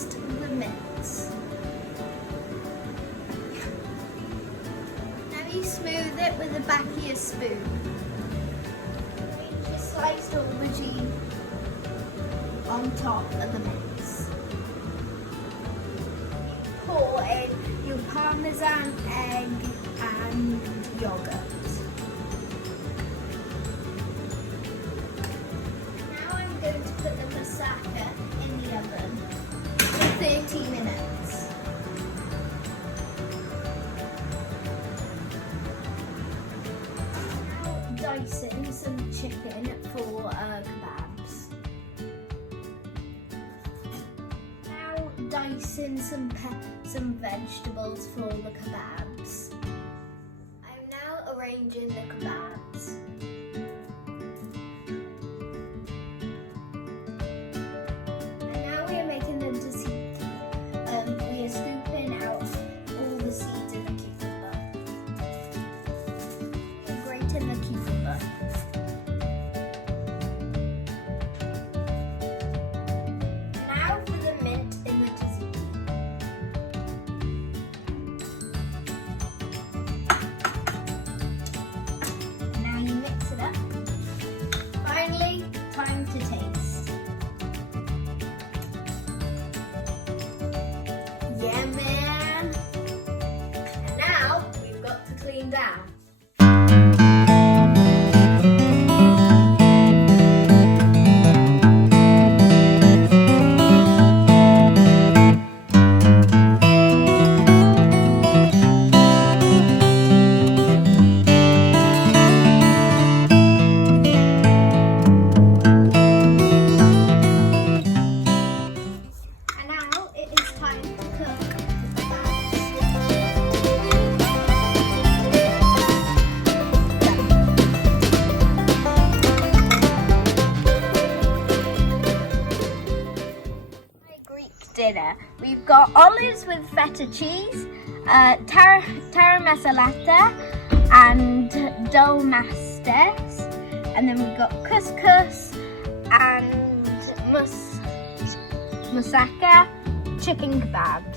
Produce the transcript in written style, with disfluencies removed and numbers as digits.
next, the mince. Now you smooth it with the back of your spoon. Arrange your sliced aubergine on top of the mince. Pour in your parmesan, egg and yogurt. Now I'm going to put the moussaka in the oven for 30 minutes. Now dicing some chicken for kebabs. Now dicing some vegetables for the kebabs. I'm now arranging the kebabs. And now we are making them to seed. We are scooping out all the seeds in the cucumber. We're grating the cucumber. Now for the mint in the tzatziki. Now you mix it up. Finally, time to taste. Yeah, man. And now we've got to clean down. And now it is time to cook the kebabs. Greek dinner. We've got olives with feta cheese, tara masalata and dolmastes, and then we've got couscous and moussaka chicken kebab.